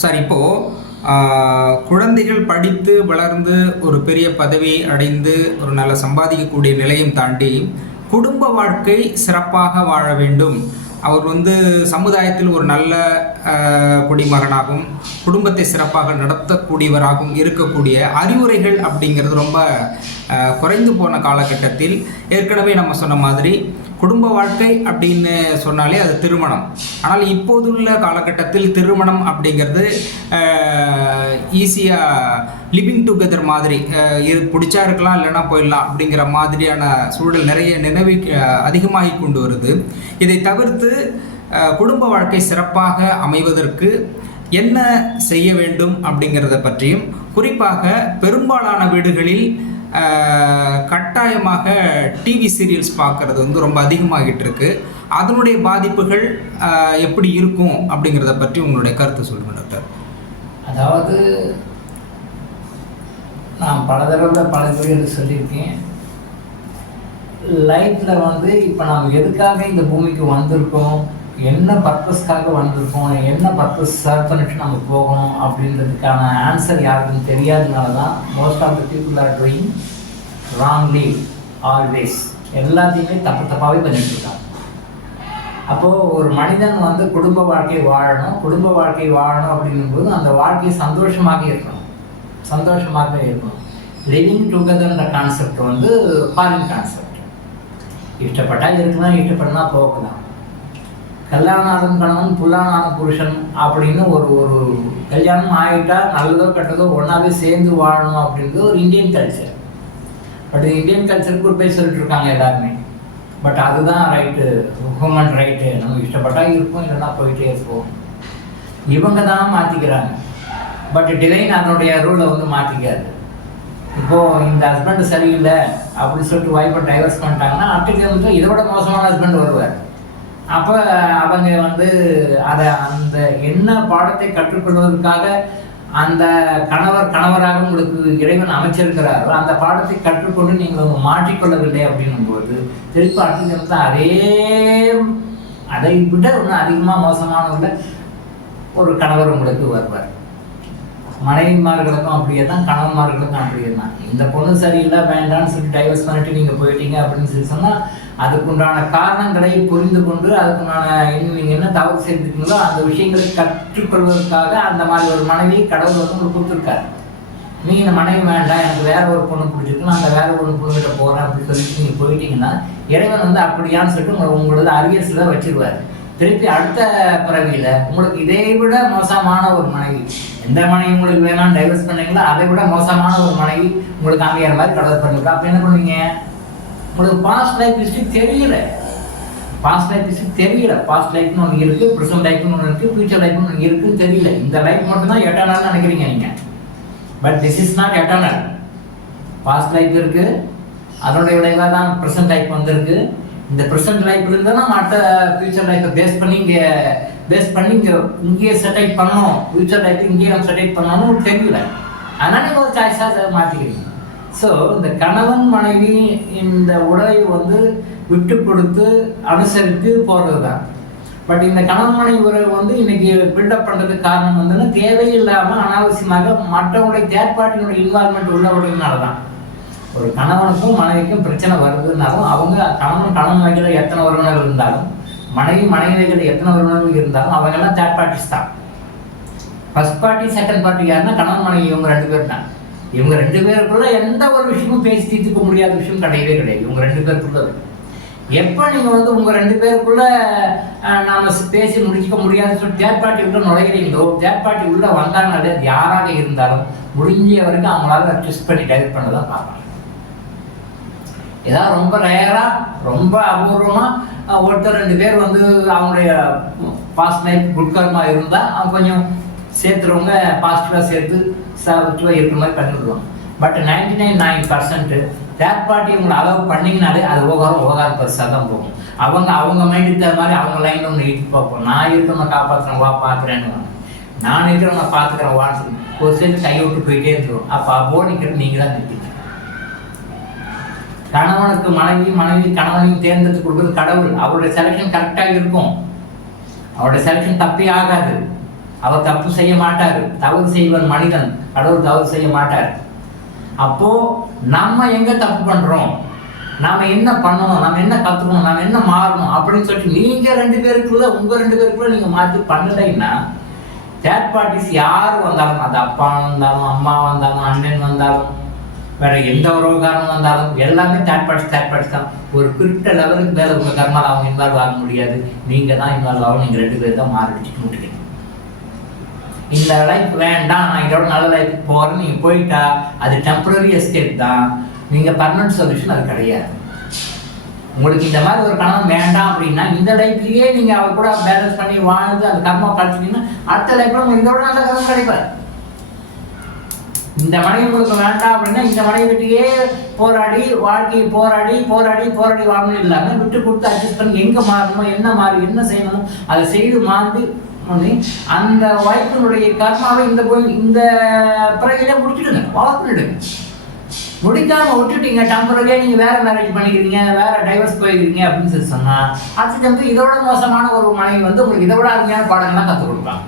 Sir குழந்தைகள் படித்து வளர்ந்து ஒரு பெரிய பதவி அடைந்து ஒரு நல்ல சம்பாதிக்கக்கூடிய நிலையும் தாண்டி குடும்ப வாழ்க்கை சிறப்பாக வாழ வேண்டும். அவர் சமுதாயத்தில் ஒரு நல்ல குடிமகனாகவும் குடும்பத்தை சிறப்பாக நடத்தக்கூடியவராகவும் இருக்கக்கூடிய அறிவுரைகள் அப்படிங்கிறது ரொம்ப குறைந்து போன காலகட்டத்தில், ஏற்கனவே நம்ம சொன்ன மாதிரி குடும்ப வாழ்க்கை அப்படின்னு சொன்னாலே அது திருமணம். ஆனால் இப்போதுள்ள காலகட்டத்தில் திருமணம் அப்படிங்கிறது ஈஸியாக லிவிங் டுகெதர் மாதிரி, இது பிடிச்சா இருக்கலாம் இல்லைன்னா போயிடலாம் அப்படிங்கிற மாதிரியான சூழல் நிறைய அதிகமாகி கொண்டு வருது. இதை தவிர்த்து குடும்ப வாழ்க்கை சிறப்பாக அமைவதற்கு என்ன செய்ய வேண்டும் அப்படிங்கிறத பற்றியும், குறிப்பாக பெரும்பாலான வீடுகளில் கட்டாயமாக டிவி சீரியல்ஸ் பார்க்குறது ரொம்ப அதிகமாகிட்டு இருக்கு. அதனுடைய பாதிப்புகள் எப்படி இருக்கும் அப்படிங்கிறத பற்றி உங்களுடைய கருத்து சொல்லுங்கள் டாக்டர். அதாவது நான் பல தடவை பல வீடியோவில் சொல்லியிருக்கேன், லைஃப்பில் இப்போ நாம் எதுக்காக இந்த பூமிக்கு வந்திருக்கோம், என்ன பர்பஸ்க்காக வந்திருக்கோம், என்ன பர்பஸ் சர்வ் பண்ணிட்டு நம்ம போகணும் அப்படின்றதுக்கான ஆன்சர் யாருக்கும் தெரியாதனால தான் most of the people are doing wrongly always. எல்லாத்தையுமே தப்பாகவே பண்ணிட்டு இருக்காங்க. அப்போது ஒரு மனிதன் குடும்ப வாழ்க்கை வாழணும் அப்படிங்கும்போது அந்த வாழ்க்கை சந்தோஷமாக இருக்கணும். லிவிங் டுகெதர்ன்ற கான்செப்ட் ஃபாரின் கான்செப்ட். இஷ்டப்பட்டால் இருக்கலாம், இஷ்டப்படனா போகலாம். கல்யாணம் கணவன் புல்லானான புருஷன் அப்படின்னு ஒரு கல்யாணம் ஆகிட்டா நல்லதோ கெட்டதோ ஒன்றாவே சேர்ந்து வாழணும் அப்படின்றது ஒரு இந்தியன் கல்ச்சர். பட் இந்தியன் கல்ச்சருக்கு ஒரு பேர் சொல்லிட்டு இருக்காங்க எல்லாருமே. பட் அதுதான் ரைட்டு, ஹியூமன் ரைட்டு. நம்ம இஷ்டப்பட்டால் இருப்போம், இல்லைன்னா போயிட்டே இருப்போம். இவங்க தான் மாற்றிக்கிறாங்க. பட் டிவைன் அதனுடைய ரூலை மாற்றிக்காது. இப்போது இந்த ஹஸ்பண்டு சரியில்லை அப்படின்னு சொல்லிட்டு ஒய்ஃபை டைவர்ஸ் பண்ணிட்டாங்கன்னா அடுத்த இதோட மோசமான ஹஸ்பண்ட் வருவார். அப்போ அவங்க அதை அந்த என்ன பாடத்தை கற்றுக்கொள்வதற்காக அந்த கணவராக உங்களுக்கு இறைவன் அமைச்சிருக்கிறாரோ அந்த பாடத்தை கற்றுக்கொண்டு நீங்கள் மாற்றிக்கொள்ளவில்லை அப்படின்னும்போது திருப்பி அடுத்த அதை விட ஒன்றும் அதிகமாக மோசமான ஒரு கணவர் உங்களுக்கு வருவார். மனைவிமார்களுக்கும் அப்படியே தான், கணவன்மார்களுக்கும் அப்படியே தான். இந்த பொண்ணு சரியில்லை வேண்டான்னு சொல்லி டைவர்ஸ் பண்ணிட்டு நீங்கள் போயிட்டீங்க அப்படின்னு சொல்லி சொன்னால் அதுக்குண்டான காரணங்களை புரிந்து கொண்டு அதுக்குண்டான நீங்கள் என்ன தவறு செய்திருக்கீங்களோ அந்த விஷயங்களை கற்றுக்கொள்வதற்காக அந்த மாதிரி ஒரு மனைவி கடவுள் உங்களுக்கு கொடுத்துருக்காரு. நீங்கள் இந்த மனைவி வேண்டாம், எனக்கு வேற ஒரு பொண்ணு பிடிச்சிருக்கு, நான் அந்த வேற ஒரு பொண்ணுகிட்ட போகிறேன் அப்படின்னு சொல்லிட்டு நீங்கள் போயிட்டீங்கன்னா இறைவன் அப்படியான்னு சொல்லிட்டு உங்களோட அரியர்ஸில் வச்சிருவார். திருப்பி அடுத்த பிறவியில் உங்களுக்கு இதை விட மோசமான ஒரு மனைவி, எந்த மனைவி உங்களுக்கு வேணாம் டைவர்ஸ் பண்ணீங்களோ அதை விட மோசமான ஒரு மனைவி உங்களுக்கு அமைகிற மாதிரி கடவுள் பண்ணிருக்கா. அப்போ என்ன பண்ணுவீங்க? உங்களுக்கு பாஸ்ட் லைஃப் ஹிஸ்ட்ரி தெரியல. பாஸ்ட் லைஃப்னு ஒன்று இருக்குது, ப்ரெசன்ட் லைஃப்னு ஒன்று இருக்குது, ஃபியூச்சர் லைஃப்னு ஒன்று இருக்குன்னு தெரியல. இந்த லைஃப் மட்டும்தான் எட்டர்னல்னு நினைக்கிறீங்க நீங்கள். But this is not eternal. Past life இருக்குது, அதனுடைய விளைவாக தான் ப்ரெசன்ட் லைஃப் வந்திருக்கு. இந்த ப்ரெசன்ட் லைஃப்லேருந்து தான் நம்ம அடுத்த ஃபியூச்சர் லைஃப்பை பேஸ் பண்ணி இங்கேயே செட்டில் பண்ணணும், ஃபியூச்சர் லைஃப் இங்கேயே நம்ம செட்டில் பண்ணணும்னு தெரியல. அதனால் நீங்கள் ஒரு சாய்ஸாக மாற்றிக்கிறீங்க. ஸோ இந்த கணவன் மனைவி இந்த உறவை விட்டு கொடுத்து அனுசரித்து போகிறது தான். பட் இந்த கணவன் மனைவி உறவை இன்னைக்கு பில்டப் பண்ணுறதுக்கு காரணம் தேவையில்லாமல் அனாவசியமாக மற்றவங்களுடைய தேர்ட் பார்ட்டியினுடைய இன்வால்மெண்ட் உள்ளவர்களால தான். ஒரு கணவனுக்கும் மனைவிக்கும் பிரச்சனை வருதுன்னாலும் அவங்க கணவன் வகையில் எத்தனை உறவினர்கள் இருந்தாலும் மனைவி வகையில் எத்தனை உறவினர்கள் இருந்தாலும் அவங்கெல்லாம் தேர்ட் பார்ட்டிஸ் தான். ஃபர்ஸ்ட் பார்ட்டி செகண்ட் பார்ட்டி யாருன்னா கணவன் மனைவி, இவங்க 2 பேர் தான். இவங்க 2 பேருக்குள்ள எந்த ஒரு விஷயமும் பேசி தீர்த்துக்க முடியாத விஷயம் கிடையவே கிடையாது. இவங்க 2 பேருக்குள்ள எப்போ நீங்கள் உங்கள் 2 பேருக்குள்ள நாம் பேசி முடிச்சுக்க முடியாதுன்னு சொல்லி தேர்ட் பார்ட்டி உள்ள நுழைகிறீங்களோ, தேர்ட் பார்ட்டி உள்ளே வந்தாங்கனாலே அது யாராக இருந்தாலும் முடிஞ்ச வரைக்கும் அவங்களால ட்விஸ்ட் பண்ணி டைவர்ட் பண்ண தான் பார்ப்பாங்க. ஏதாவது ரொம்ப ரேராக ரொம்ப அபூர்வமாக ஒருத்தர் 2 பேர் அவங்களுடைய பாஸ்ட் லைஃப் குட்கரமாக இருந்தால் அவங்க கொஞ்சம் சேர்த்துறவங்க பாசிட்டிவாக சேர்த்து சாப்பிட்டுவாக இருக்கிற மாதிரி பண்ணிவிடுவாங்க. பட் 99% தேர்ட் பார்ட்டி உங்களை அலோவ் பண்ணிங்கனாலே அது விவகாரம் பெருசாக தான் போகும். அவங்க மைண்டுக்கு தகுந்த மாதிரி அவங்க லைனில் ஒன்று இட்டு பார்ப்போம். நான் இருக்கிறவங்க காப்பாற்றுறேன் வா பார்க்குறேன்னு, நான் இருக்கிறவங்க பார்த்துக்கிறேன் வாட்ஸ் ஒரு சேர்த்து கையை விட்டு போயிட்டே இருந்துடும். அப்போ போனிக்கிறது நீங்கள் தான் நிற்பீங்க. கணவனுக்கு மனைவி கணவனையும் தேர்ந்தெடுத்து கொடுக்குறது கடவுள். அவருடைய செலெக்ஷன் கரெக்டாக இருக்கும், அவருடைய செலெக்ஷன் தப்பே ஆகாது. அவர் தப்பு செய்ய மாட்டார். தவறு செய்வன் மனிதன், கடவுள் தவறு செய்ய மாட்டார். அப்போ நம்ம எங்க தப்பு பண்றோம், நாம என்ன பண்ணணும், நம்ம என்ன கத்துக்கணும், நாம என்ன மாறணும் அப்படின்னு சொல்லிட்டு நீங்க 2 பேருக்குள்ள, உங்க 2 பேருக்குள்ள நீங்க மாற்றி பண்ணலைன்னா தேர்ட் பார்ட்டிஸ் யார் வந்தாலும், அது அப்பா வந்தாலும், அம்மா வந்தாலும், அண்ணன் வந்தாலும், வேற எந்த உறவுக்காரனும் வந்தாலும் எல்லாமே தேர்ட் பார்ட்டிஸ் தான். ஒரு குறிப்பிட்ட லெவலுக்கு மேல உங்க கர்மால அவங்க இன்வால்வ் ஆக முடியாது. நீங்க தான் இன்வால்வ் ஆகும். நீங்க 2 பேர் தான் மாறிட்டு முட்டுக்கணும். இந்த லைஃப் வேண்டாம், நான் இதோட நல்ல லைஃப் போறேன்னு நீங்க போயிட்டா அது டெம்பரரி எஸ்கேப் தான். நீங்க பர்மனன்ட் சொல்யூஷன் அது கிடையாது. உங்களுக்கு இந்த மாதிரி ஒரு கணவன் வேண்டாம் அப்படின்னா இந்த லைஃப்லயே நீங்க அவர் கூட பேலன்ஸ் பண்ணி வாழ்ந்து அந்த கர்மா கழிச்சிட்டீங்கன்னா அடுத்த லைஃப்ல உங்களுக்கு இதோட நல்ல கர்மம் கிடைப்பாரு. இந்த மனைவி உங்களுக்கு வேண்டாம் அப்படின்னா இந்த மனைவிட்டையே போராடி வாழ்க்கையை போராடி போராடி போராடி வாழணும் இல்லாம விட்டு கொடுத்து அட்ஜஸ்ட் பண்ணி எங்க மாறணுமோ, என்ன மாறி என்ன செய்யணுமோ அதை செய்து மாறி அந்த வாய்ப்பினுடைய கர்மாவை இந்த பிறகையில முடிச்சுடுங்க, வாழ பண்ணிடுங்க. முடிக்காம விட்டுட்டீங்க, டெம்பரரியா நீங்க வேற மேரேஜ் பண்ணிக்கிறீங்க, வேற டைவர்ஸ் போயிருக்கீங்க அப்படின்னு சொல்லி சொன்னா அடுத்து இதோட மோசமான ஒரு மனைவி உங்களுக்கு இதை விட அருமையான பாடங்கள்லாம் கற்றுக் கொடுப்பாங்க.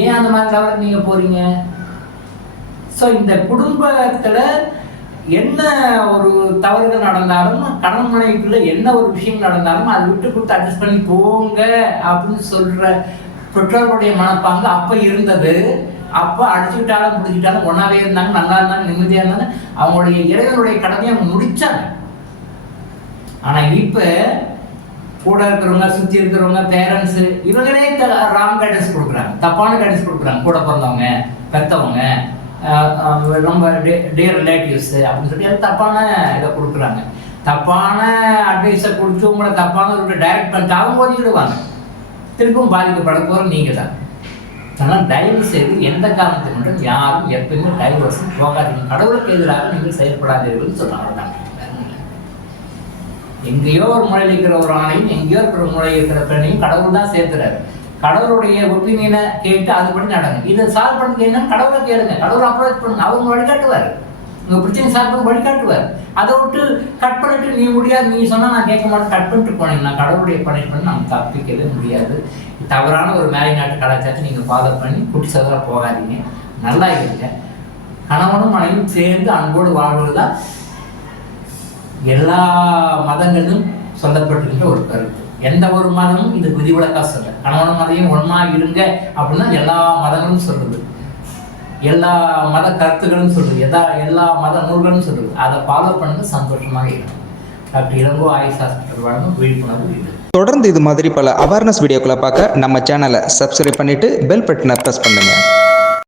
ஏன் அந்த மாதிரி லெவலுக்கு நீங்க போறீங்க? ஸோ இந்த குடும்பத்துல என்ன ஒரு தவறுகள் நடந்தாலும், கணவன் மனைவிக்குள்ள என்ன ஒரு விஷயம் நடந்தாலும் அதை விட்டு கொடுத்து அட்ஜஸ்ட் பண்ணி போங்க அப்படின்னு சொல்ற பெற்றோர்களுடைய மனப்பாங்க அப்ப இருந்தது. அப்ப அடிச்சுக்கிட்டாலும் முடிச்சுக்கிட்டாலும் ஒன்னாவே இருந்தாங்க, நல்லா இருந்தாங்க, நிம்மதியா இருந்தாங்க, அவங்களுடைய இறைவனுடைய கடமையை முடிச்சாங்க. ஆனா இப்ப கூட இருக்கிறவங்க, சுத்தி இருக்கிறவங்க, பேரண்ட்ஸ் இவங்களே ராங் கைடன்ஸ் கொடுக்குறாங்க, தப்பான கைடன்ஸ் கொடுக்குறாங்க. கூட பிறந்தவங்க, பெத்தவங்க, ரொம்ப டியர் ரிலேட்டிவ்ஸ் அப்படின்னு சொல்லி அது தப்பான இதை கொடுக்குறாங்க. தப்பான அட்வைஸை கொடுத்து உங்களை தப்பான ஒரு டைரக்ட் பண்ணிட்டு அவங்க ஒதுக்கிடுவாங்க. திருப்பும் பாதிக்கப்பட போகிற நீங்கள் தான். அதனால் தயவு செய்து எந்த காரணத்தை மட்டும் யாரும் எப்பயுமே டைவர்ஸ் போகாதீங்க. கடவுளுக்கு எதிராக நீங்கள் செயல்படாதீர்கள் சொல்றாங்க. எங்கேயோ ஒரு முறையில் இருக்கிற ஒரு ஆணையும் எங்கேயோ இருக்கிற முறையில் இருக்கிற பெண்ணையும் கடவுள் தான் சேர்த்துறாரு. கடவுளுடைய ஒப்பீனியனை கேட்டு அதுபடி நடங்க. இதை சால்வ் பண்ணி என்னன்னு கடவுளை கேளுங்க, கடவுளை அப்ரோச் பண்ணுங்க, அவங்க வழிகாட்டுவார். உங்க பிரச்சனை சால்வ் பண்ணி வழிகாட்டுவார். அதை விட்டு கட் பண்ணிட்டு நீ முடியாது, நீ சொன்னா நான் கேட்க மாட்டேன் கட் பண்ணிட்டு போனீங்கன்னா கடவுளுடைய பனிஷ்மெண்ட் நம்ம தப்பிக்கவே முடியாது. தவறான ஒரு மேலை நாட்டு கலாச்சாரத்தை நீங்க ஃபாலோ பண்ணி குட்டி சதவா போகாதீங்க. நல்லா இருங்க. கணவனும் மனைவியும் சேர்ந்து அன்போடு வாழ்வதுதான் எல்லா மதங்களிலும் சொல்லப்பட்டிருக்கின்ற ஒரு கருத்து. எந்த ஒரு மதமும் இது விதிவிலக்கா சொல்ல. கணவனும் மனைவியும் ஒன்னா இருங்க அப்படின்னா எல்லா மதங்களும் சொல்லுது, எல்லா மத கருத்துக்களும் சொல்லுது, எல்லா மத நூல்களும் சொல்லுது. அதை ஃபாலோ பண்ணுங்க, சந்தோஷமாக இருக்கும். டாக்டர் இளங்கோ ஆயுஷ் ஹாஸ்பிட்டல் வழங்கும் விழிப்புணர்வு இது. தொடர்ந்து இது மாதிரி பல அவேர்னஸ் வீடியோக்களை பார்க்க நம்ம சேனலை சப்ஸ்கிரைப் பண்ணிட்டு பெல் பட்டனை ப்ரெஸ் பண்ணுங்க.